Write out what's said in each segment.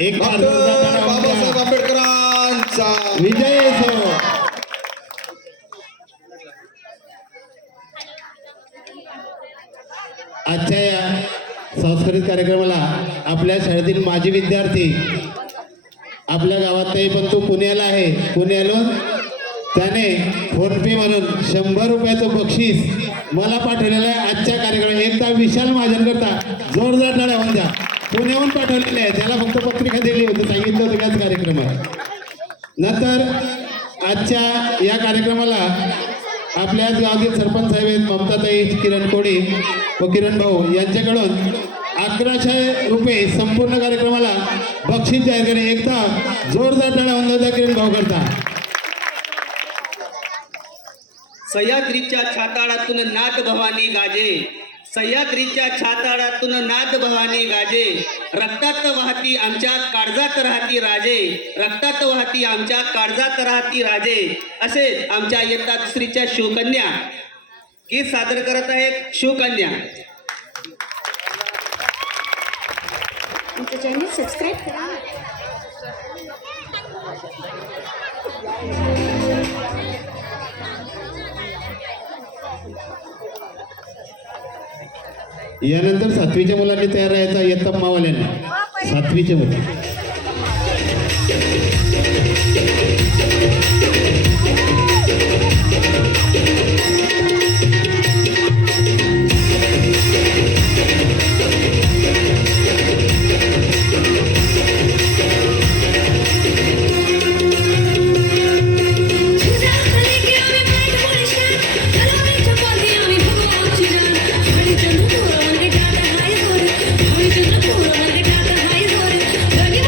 एक डॉक्टर बाबासाहेब आंबेडकरांचा विजय असो. आजच्या या सांस्कृतिक कार्यक्रमाला आपल्या शाळेतील माजी विद्यार्थी आपल्या गावात नाही पण तो पुण्याला आहे, पुण्याहून त्याने फोनपे म्हणून 100 रुपयाचं बक्षीस मला पाठवलेलं आहे. आजच्या कार्यक्रमात एकदा विशाल महाजनकरता जोरदार टाळ्या होऊन द्या. पुण्याहून पाठवलेलं आहे, त्याला फक्त पत्रिका दिली होती, सांगितलं होतं याच कार्यक्रमात. नंतर आजच्या या कार्यक्रमाला आपल्याच गावातील सरपंच साहेब आहेत ममताताई किरण कोडी व किरण भाऊ यांच्याकडून 1100 रुपये संपूर्ण कार्यक्रमाला बक्षीस जाहीर करणे. एकदा जोरदार टाळ्या होऊन द्या किरण भाऊ करता. सह्याद्रीच्या छाताळातून नाद भवानी गाजे, सह्याद्रीच्या छाताळातून नाद भवानी गाजे, रक्तात वाहती आमच्या काळजात राहती राजे, रक्तात वाहती आमच्या काळजात राहती राजे, असे आमच्या इयत्ता दुसरीच्या शिवकन्या गीत सादर करत आहेत. शिवकन्या आमचं चॅनल सबस्क्राईब करा. यानंतर 7वीच्या मुलांनी तयार राहायचा इयत्ता मावाल्यांनी 7वीचे मुलं. Gani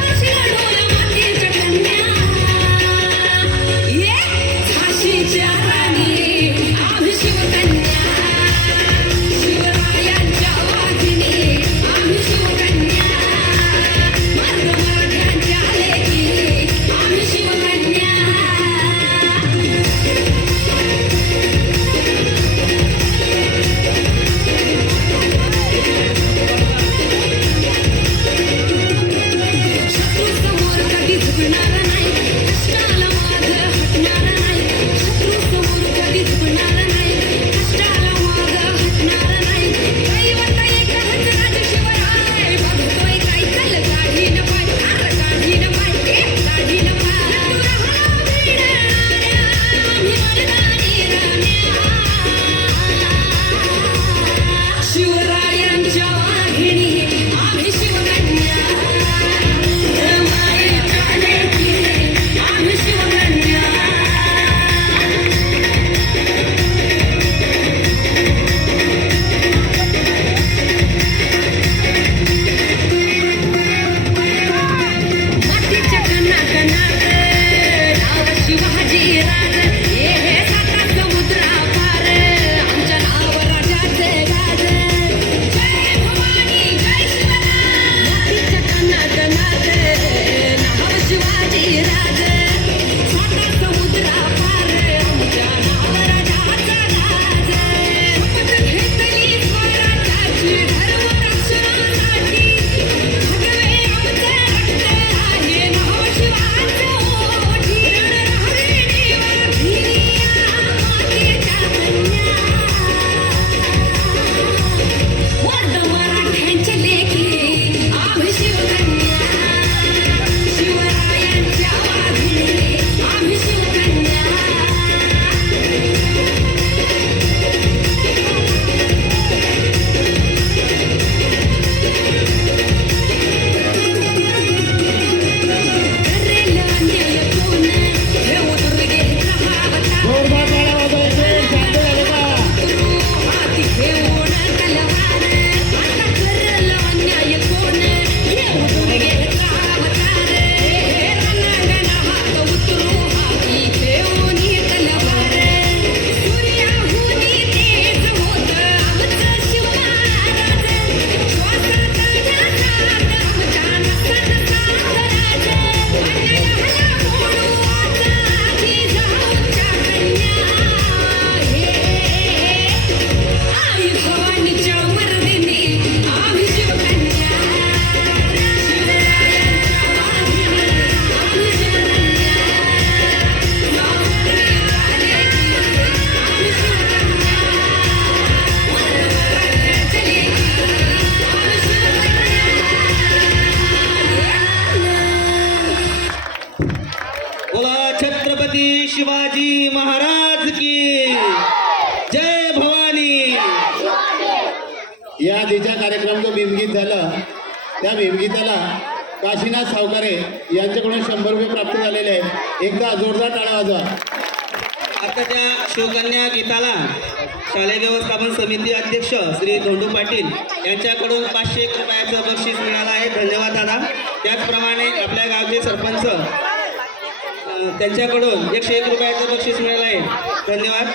या आधीच्या कार्यक्रम जो भीमगीत झालं त्या भीमगीताला काशीनाथ सावकारे यांच्याकडून 100 रुपये प्राप्त झालेले आहेत. एकदा जोरदार टाळ्या वाजवा. आता त्या शिवकन्या गीताला शालेय व्यवस्थापन समिती अध्यक्ष श्री धोंडू पाटील यांच्याकडून 501 रुपयाचं बक्षीस मिळालं आहे. धन्यवाद दादा. त्याचप्रमाणे आपल्या गावचे सरपंच त्यांच्याकडून 101 रुपयाचं बक्षीस मिळालं आहे. धन्यवाद.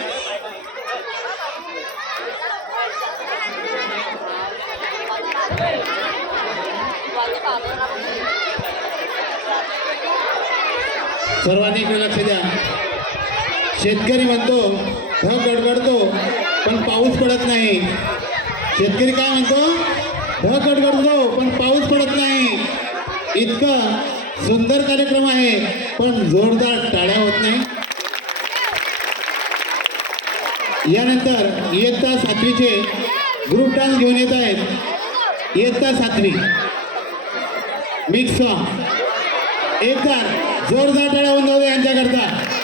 सर्वांनी इकडे लक्ष द्या. शेतकरी म्हणतो ढग गडगडतो पण पाऊस पडत नाही. शेतकरी काय म्हणतो? ढग गडगडतो पण पाऊस पडत नाही. इतकं सुंदर कार्यक्रम आहे पण जोरदार टाळ्या होत नाही. यानंतर इयत्ता 7वीचे ग्रुप डान्स घेऊन येत आहेत. इयत्ता 7वी मिक्स सॉन्ग. एकदा जोरदार टाळ्या होऊन जाऊ दे यांच्याकरता.